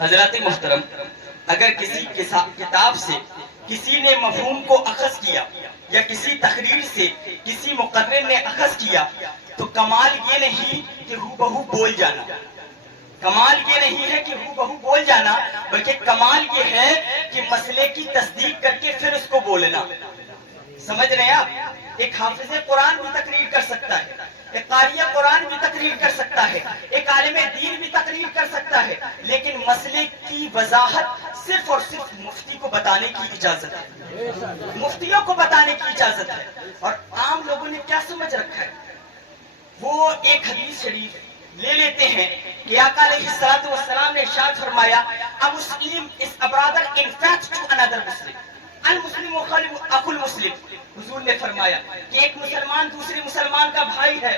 حضرات محترم، اگر کسی کتاب سے کسی نے مفہوم کو اخذ کیا یا کسی تقریر سے کسی مقرر نے اخذ کیا تو کمال یہ نہیں کہ ہو بہو بول جانا، کمال یہ نہیں ہے کہ ہو بہو بول جانا، بلکہ کمال یہ ہے کہ مسئلے کی تصدیق کر کے پھر اس کو بولنا۔ سمجھ رہے ہیں آپ؟ ایک حافظ قرآن بھی تقریر کر سکتا ہے، ایک قاری قرآن بھی تقریر کر سکتا ہے، ایک عالم دین بھی تقریر کر سکتا ہے، لیکن مسئلے کی وضاحت صرف اور صرف مفتی کو بتانے کی اجازت ہے، مفتیوں کو بتانے کی اجازت ہے۔ اور عام لوگوں نے کیا سمجھ رکھا ہے، وہ ایک حدیث شریف لے لیتے ہیں کہ آقا علیہ الصلوۃ والسلام نے ارشاد فرمایا a Muslim is a brother in fact to another Muslim، المسلم اخو المسلم۔ حضور نے فرمایا کہ ایک مسلمان دوسرے مسلمان کا بھائی ہے،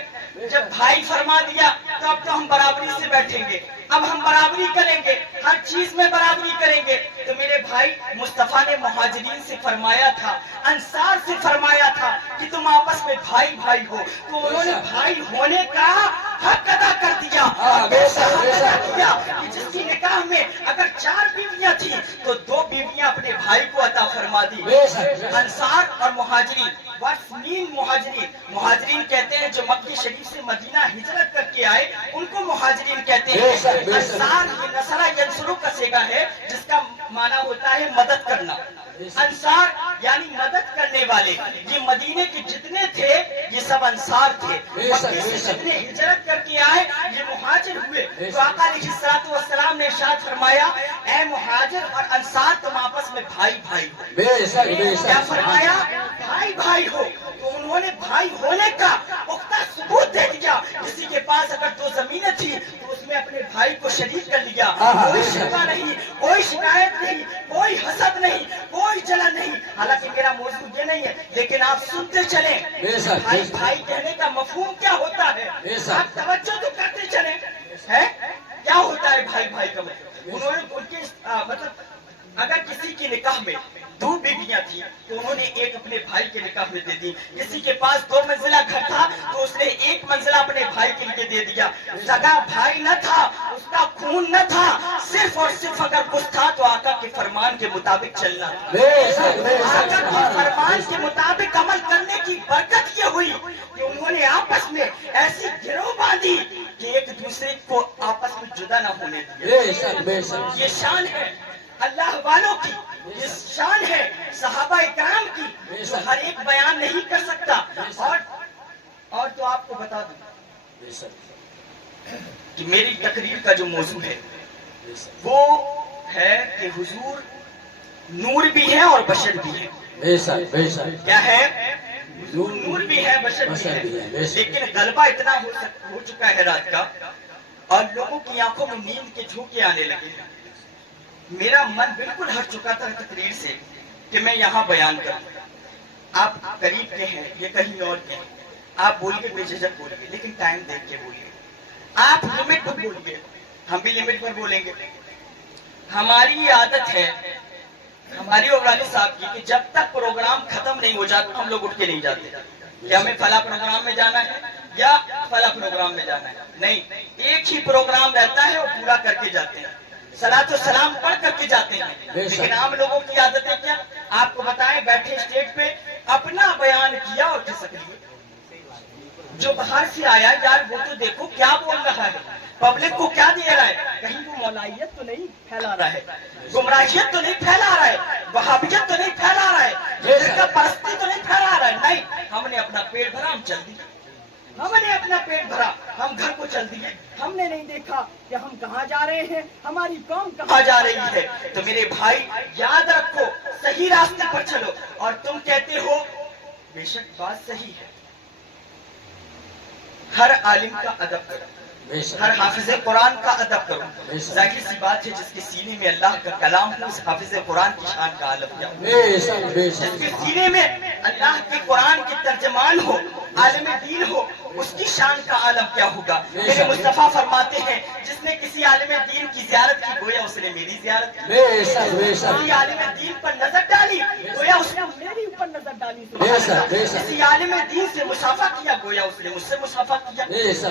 جب بھائی فرما دیا تو اب تو ہم برابری سے بیٹھیں گے، اب ہم برابری کریں گے، ہر چیز میں برابری کریں گے۔ تو میرے بھائی مصطفیٰ نے مہاجرین سے فرمایا تھا، انصار سے فرمایا تھا کہ تم آپس میں بھائی بھائی ہو، تو انہوں نے بھائی ہونے کا حق ادا کر دیا، کیا کہ جس کی نکاح میں اگر 4 بیویاں تھیں تو 2 بیویاں اپنے بھائی کو عطا فرما دی۔ انصار اور مہاجرین، what's mean مہاجرین؟ مہاجرین کہتے ہیں جو مکہ شریف سے مدینہ ہجرت کر کے آئے، ان کو مہاجرین کہتے ہیں۔ انصار یہ نصرہ ینصرو کا صیغہ ہے جس کا معنی ہوتا ہے مدد کرنا۔ انصار یعنی مدد کرنے والے، یہ مدینے کے جتنے تھے یہ سب انصار تھے، مکے سے جتنے ہجرت کر کے آئے یہ مہاجر ہوئے۔ تو آقا علیہ الصلوۃ والسلام نے ارشاد فرمایا اے مہاجر اور انصار تم آپس میں بھائی بھائی ہو۔ کیا فرمایا؟ بھائی بھائی ہو۔ تو انہوں نے بھائی ہونے کا پختہ ثبوت دے دیا۔ کسی کے پاس اگر 2 زمینیں تھیں تو اس میں اپنے بھائی کو شریک کر لیا، کوئی شکوہ نہیں، کوئی شکایت نہیں، کوئی حسد نہیں، کوئی جلن نہیں۔ حالانکہ میرا موضوع یہ نہیں ہے، لیکن آپ سنتے چلیں بھائی بھائی کہنے کا مفہوم کیا ہوتا ہے، آپ توجہ تو کرتے چلیں کیا ہوتا ہے بھائی بھائی کا مطلب۔ انہوں نے ان کی مطلب اگر کسی کی نکاح میں 2 بیویاں تھیں تو انہوں نے ایک اپنے بھائی کے نکاح میں دے دی، کسی کے پاس 2 منزلہ گھر تھا تو اس نے 1 منزلہ اپنے بھائی کے لیے دے دیا۔ سگا بھائی نہ تھا، اس کا خون نہ تھا، صرف اور صرف اگر کچھ تھا تو آقا کے فرمان کے مطابق چلنا، آقا کے فرمان کے مطابق عمل کرنے کی برکت یہ ہوئی کہ انہوں نے آپس میں ایسی گروہ باندھی کہ ایک دوسرے کو آپس میں جدا نہ ہونے دیا۔ یہ شان ہے اللہ والوں کی، یہ شان ہے صحابہ کرام کی جو ہر ایک بیان نہیں کر سکتا۔ اور تو آپ کو بتا دوں کہ میری تقریر کا جو موضوع ہے وہ ہے کہ حضور نور بھی ہے اور بشر بھی ہے۔ کیا ہے؟ حضور نور بھی ہے بشر بھی ہے، لیکن غلبہ اتنا ہو چکا ہے رات کا اور لوگوں کی آنکھوں میں نیند کے جھونکے آنے لگے ہیں۔ میرا من بالکل ہٹ چکا تھا تقریر سے کہ میں یہاں بیان کروں۔ آپ قریب کے ہیں، یہ کہیں اور کے ہیں، آپ بولیے بے جھجک بولیے، لیکن ٹائم دیکھ کے بولیے۔ آپ لمٹ پر بولیے، ہم بھی لمٹ پر بولیں گے۔ ہماری یہ عادت ہے ہماری اور والد صاحب کی کہ جب تک پروگرام ختم نہیں ہو جاتا ہم لوگ اٹھ کے نہیں جاتے کہ ہمیں فلاں پروگرام میں جانا ہے یا فلاں پروگرام میں جانا ہے، نہیں، ایک ہی پروگرام رہتا ہے اور پورا کر کے جاتے ہیں، صلاۃ و سلام پڑھ کر کے جاتے ہیں۔ لیکن عام لوگوں کی عادت ہے کیا؟ آپ کو بتائیں، بیٹھے اسٹیج پہ اپنا بیان کیا اور کس لیے؟ جو باہر سے آیا یار وہ تو دیکھو کیا بول رہا ہے، پبلک کو کیا دے رہا ہے، کہیں وہ مولائیت تو نہیں پھیلا رہا ہے، گمراہیت تو نہیں پھیلا رہا ہے، وہابیت تو نہیں پھیلا رہا ہے، فرقہ پرستی تو نہیں پھیلا رہا ہے۔ نہیں، ہم نے اپنا پیٹ بھرا، ہم چل دیے، ہم نے اپنا پیٹ بھرا، ہم گھر کو چل دیے، ہم نے نہیں دیکھا کہ ہم کہاں جا رہے ہیں، ہماری قوم کہاں جا رہی ہے۔ تو میرے بھائی یاد رکھو، صحیح راستے پر چلو۔ اور تم کہتے ہو بے شک بات صحیح ہے، ہر عالم کا ادب کرو، ہر حافظ قرآن کا ادب کرو۔ ظاہر سی بات ہے جس کے سینے میں اللہ کا کلام ہو اس حافظ قرآن کی شان کا عالم کیا ہو، جس کے سینے میں اللہ کے قرآن کے ترجمان ہو، عالم دین ہو، اس کی شان کا عالم کیا ہوگا۔ میرے مصطفیٰ فرماتے ہیں جس نے کسی عالم دین کی زیارت کی گویا اس نے میری زیارت کی، کسی عالم دین پر نظر ڈالی گویا اس نے میری اوپر نظر ڈالی، کسی عالم دین سے مصافحہ کیا گویا اس نے مجھ سے مصافحہ کیا۔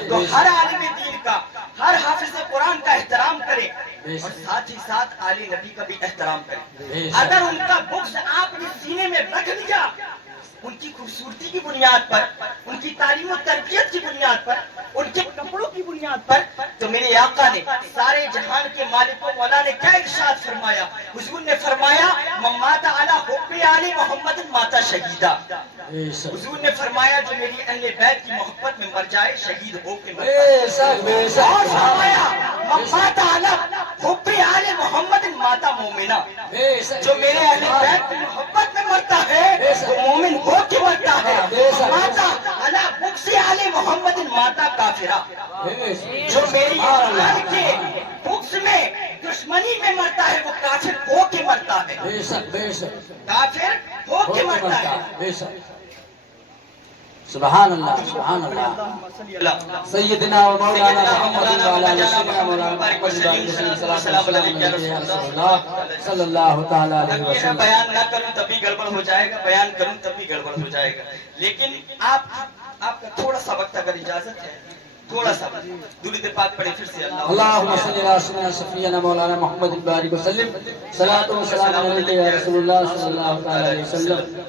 تو ہر عالم دین کا ہر حافظ قرآن کا احترام کریں اور ساتھ ہی ساتھ آل نبی کا بھی احترام کریں. اگر ان کا بغض آپ نے سینے میں رکھ لیا ان کی خوبصورتی کی بنیاد پر، ان کی تعلیم و تربیت کی بنیاد پر، ان کے کپڑوں کی بنیاد پر، تو میرے آقا نے سارے جہان کے مالک و مولا نے کیا ارشاد فرمایا؟ حضور نے فرمایا من مات علی حب آل محمد مات شہیدا. حضور نے فرمایا جو میری اہل بیت کی محبت میں مر جائے شہید ہو کے مر جائے. اور فرمایا من مات علی حب آل محمد مات مومنا. جو میرے اہل بیت کی محبت میں مرتا ہے وہ مومن ہو کے مرتا ہے. ماتا علی بغض آل محمد ماتا کافرا. جو میری آل کے بغض میں دشمنی میں مرتا ہے وہ کافر ہو کے مرتا ہے. کافر ہو کے مرتا ہے. سبحان اللہ سبحان اللہ. سیدنا و مولانا محمد وعلی سیدنا مولانا محمد صلی اللہ تعالی علیہ وسلم. بیان نہ کروں تب بھی گڑبڑ ہو جائے گا، بیان کروں تب بھی گڑبڑ ہو جائے گا. لیکن آپ کا تھوڑا سا وقت اگر اجازت ہے، تھوڑا سا درود پاک پڑھیں پھر سے. اللہم صلی علی سیدنا صفینا مولانا محمد بارک وسلم. صلاۃ و سلام علیک یا رسول اللہ صلی اللہ تعالی علیہ وسلم.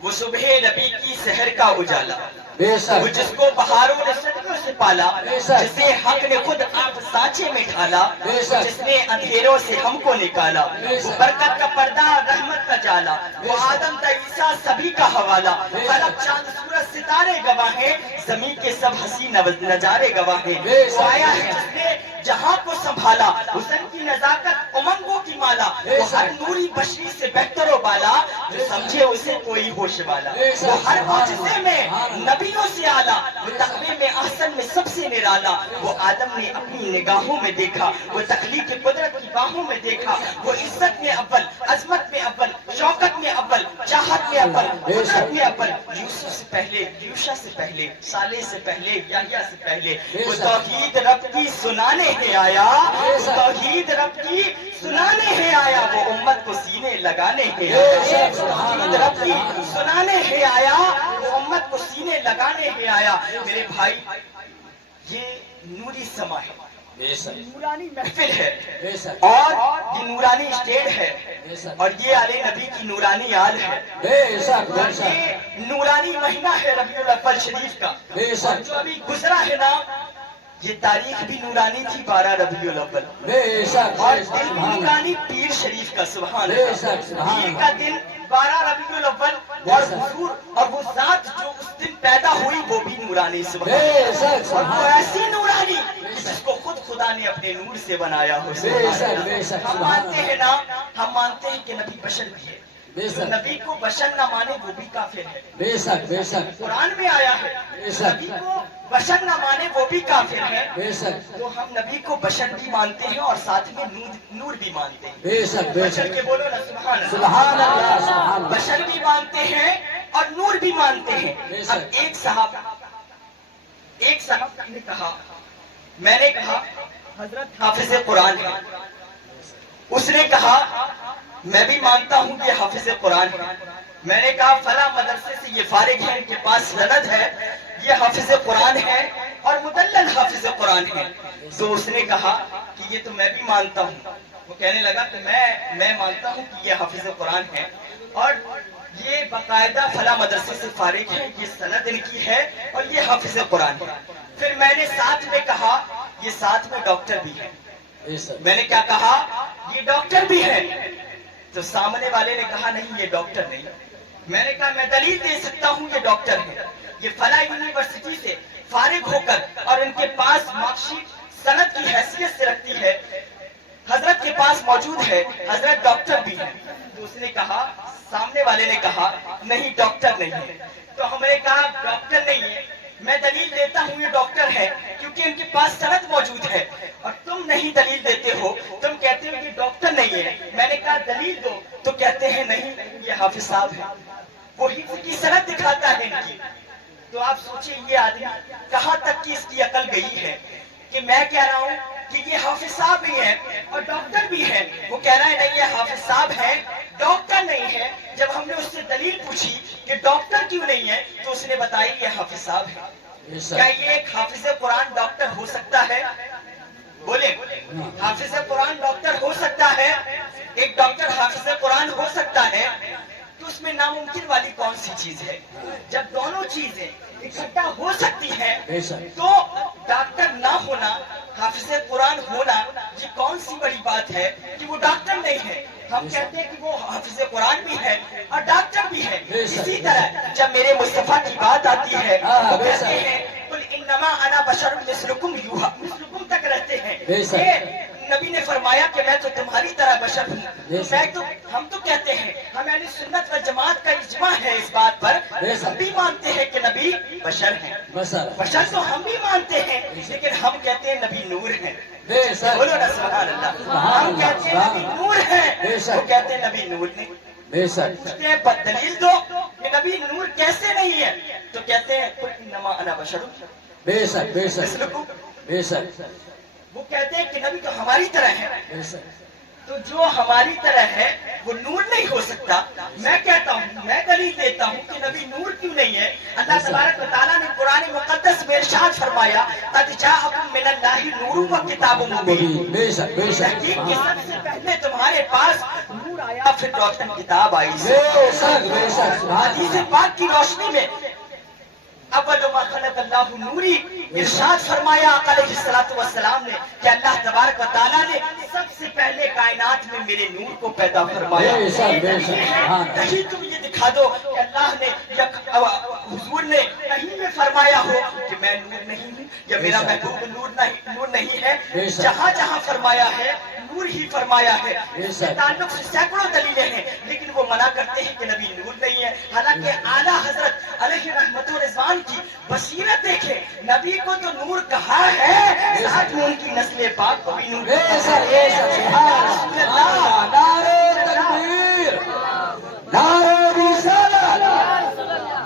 وہ صبح نبی کی سحر کا اجالا، بے شک وہ جس کو بہاروں نے صدقوں سے پالا، جسے حق نے خود آپ سانچے میں ڈھالا، جس نے اندھیروں سے ہم کو نکالا. وہ برکت کا پردہ رحمت کا جالا، وہ آدم تا عیسیٰ سبھی کا حوالہ. فلک چاند سورج ستارے گواہ ہیں، زمین کے سب حسین نظارے گواہ ہیں. وہ آیا ہے جس نے جہاں کو سنبھالا، حسن کی نزاکت امنگوں کی مالا. وہ ہر نوری بشری سے بہتر و بالا، جو سمجھے اسے کوئی ہوش والا. وہ ہر معجزے میں نبیوں سے آلہ، وہ تقوی میں احسن میں سب سے نرالا. وہ آدم نے اپنی نگاہوں میں دیکھا، وہ تخلیق قدرت کی باہوں میں دیکھا. وہ عزت میں اول، عظمت میں اول، شوکت میں اول، چاہت میں اول، قدرت میں اول. یوسف سے پہلے، یوشا سے پہلے، صالح سے پہلے، یحییٰ سے پہلے. وہ توحید رب کی سنانے ہے آیا، وہ توحید رب کی سنانے ہے آیا. وہ امت کو سینے لگانے ہے آیا، توحید رب کی سنانے ہے آیا. وہ امت کو سینے لگانے ہے آیا. میرے بھائی یہ نوری سما ہے، نورانی محفل ہے، اور یہ نورانی اسٹیج ہے، اور یہ آل نبی کی نورانی آل ہے. یہ نورانی مہینہ ہے ربیع الاول شریف کا. اور جو ابھی گزرا ہے نا یہ تاریخ بھی نورانی تھی 12 ربیع الاول. اور دن نورانی پیر شریف کا. سبحان اللہ. پیر کا دن 12 ربیع الاول، اور حضور اور وہ ذات جو اس دن پیدا ہوئی وہ بھی نورانی. سبحان اللہ. اور وہ ایسی نورانی جس کو خود خدا نے اپنے نور سے بنایا ہو. ہم مانتے ہیں نا، ہم مانتے ہیں کہ نبی بشر بھی ہے. جو نبی کو بشر نہ مانے وہ بھی کافر ہے. بے شک بے شک قرآن میں آیا ہے نبی کو بشر نہ مانے وہ بھی کافر ہے. بے شک. تو ہم نبی کو بشر بھی مانتے ہیں اور ساتھ میں نور بھی مانتے ہیں. بے شک بے بشر شک. کے بولو نا سبحان اللہ. سبحان اللہ سبحان اللہ. بشر بھی مانتے ہیں اور نور بھی مانتے ہیں. اب ایک صاحب نے کہا، میں نے کہا حضرت حافظ قرآن ہے. اس نے کہا میں بھی مانتا ہوں کہ حافظ قرآن ہے. میں نے کہا فلاں مدرسے سے یہ فارغ ہے، ان کے پاس سند ہے، یہ حافظ قرآن ہے اور مدلل حافظ قرآن ہے. تو اس نے کہا کہ یہ تو میں بھی مانتا ہوں. وہ کہنے لگا کہ میں مانتا ہوں کہ یہ حافظ قرآن ہے اور یہ باقاعدہ فلاں مدرسے سے فارغ ہے، یہ سند ان کی ہے اور یہ حافظ قرآن ہے. پھر میں نے ساتھ میں کہا یہ ساتھ میں ڈاکٹر بھی ہے. میں نے کیا کہا؟ یہ ڈاکٹر بھی ہے. تو سامنے والے نے کہا نہیں یہ ڈاکٹر نہیں. میں نے کہا میں دلیل دے سکتا ہوں یہ ڈاکٹر ہے. یہ فلاں یونیورسٹی سے فارغ ہو کر اور ان کے پاس مارک شیٹ سند کی حیثیت سے رکھتی ہے، حضرت کے پاس موجود ہے، حضرت ڈاکٹر بھی ہے. تو اس نے کہا، سامنے والے نے کہا نہیں ڈاکٹر نہیں ہے. تو ہم نے کہا ڈاکٹر نہیں ہے، میں دلیل دیتا ہوں یہ ڈاکٹر ہے کیونکہ ان کے پاس سند موجود ہے، اور تم نہیں دلیل دیتے ہو، تم کہتے ہو کہ ڈاکٹر نہیں ہے. میں نے کہا دلیل دو تو کہتے ہیں نہیں یہ حافظ صاحب ہے. وہ حفظ کی سند دکھاتا ہے ان کی. تو آپ سوچیں یہ آدمی کہاں تک کی اس کی عقل گئی ہے کہ میں کہہ رہا ہوں کہ یہ حافظ صاحب بھی ہے اور ڈاکٹر بھی ہے، وہ کہہ رہا ہے نہیں یہ حافظ صاحب ہے ڈاکٹر نہیں ہے. جب ہم نے اس سے دلیل پوچھی کہ ڈاکٹر کیوں نہیں ہے تو اس نے بتائی یہ حافظ صاحب ہے. کیا یہ ایک حافظ قرآن ڈاکٹر ہو سکتا ہے؟ بولے حافظ قرآن ڈاکٹر ہو سکتا ہے؟ ایک ڈاکٹر حافظ قرآن ہو سکتا ہے؟ تو اس میں ناممکن والی کون سی چیز ہے؟ جب دونوں چیزیں اکٹھا ہو سکتی ہیں تو ڈاکٹر نہ ہونا، حافظ قرآن ہونا، یہ کون سی بڑی بات ہے کہ وہ ڈاکٹر نہیں ہے؟ ہم کہتے ہیں کہ وہ حافظ قرآن بھی ہے اور ڈاکٹر بھی ہے۔ اسی طرح جب میرے مصطفیٰ کی بات آتی ہے تو کہتے ہیں قل انما انا بشر مثلکم یوحا، مثلکم تک رہتے ہیں۔ نبی نے فرمایا کہ میں تو تمہاری طرح بشر ہوں۔ ہم تو کہتے ہیں، ہم اہل سنت و جماعت کا اجماع ہے اس بات پر، ہم بھی مانتے ہیں کہ نبی بشر ہیں، بشر تو ہم بھی مانتے ہیں، لیکن ہم کہتے ہیں نبی نور ہیں۔ بولو نا سبحان اللہ۔ ہم کہتے ہیں نبی نور ہیں، وہ کہتے ہیں نبی نور نہیں۔ کہتے ہیں دلیل دو کہ نبی نور کیسے نہیں ہے، تو کہتے ہیں قل انما انا بشر مثلکم۔ وہ کہتے ہیں کہ نبی تو ہماری طرح ہے، تو جو ہماری طرح ہے وہ نور نہیں ہو سکتا۔ میں کہتا ہوں، میں دلیل دیتا ہوں کہ نبی نور کیوں نہیں ہے۔ اللہ تبارک و تعالیٰ نے قرآن مقدس میں ارشاد فرمایا قد جاءکم من اللہ نور و کتاب مبین، تحقیق کہ سب سے پہلے تمہارے پاس نور آیا، پھر روشن کتاب آئی۔ حدیث پاک کی روشنی میں اول ما خلق اللہ نوری ارشاد فرمایا آقا علیہ الصلوۃ والسلام نے کہ اللہ تبارک و تعالیٰ نے سب سے پہلے کائنات میں میرے نور کو پیدا فرمایا۔ کہیں تم یہ دکھا دو کہ اللہ نے یا حضور نے کہیں میں فرمایا ہو کہ میں نور نہیں ہوں یا میرا محبوب نور نہیں ہے۔ جہاں جہاں فرمایا ہے نور ہی فرمایا ہے۔ اس سے تعلق سے سینکڑوں دلیلیں ہیں، لیکن وہ منع کرتے ہیں کہ نبی نور نہیں ہے۔ حالانکہ اعلیٰ حضرت علیہ رحمت و رضوان کی بصیرت دیکھیں، نبی کو تو نور کہا ہے، ساتھ میں ان کی نسل پاک کو بھی نور کہا ہے۔ نعرہ تکبیر، نعرہ رسالت،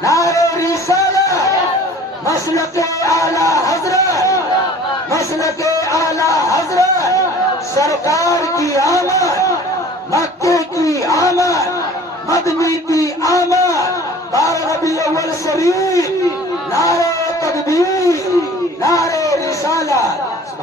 نعرہ رسالت، مسلک اعلیٰ حضرت، مسلک اعلیٰ حضرت، سرکار کی آمد، مکے کی آمد، مدنی کی آمد، 12 ربیع الاول شریف، نعرہ تکبیر، نعرہ رسالت۔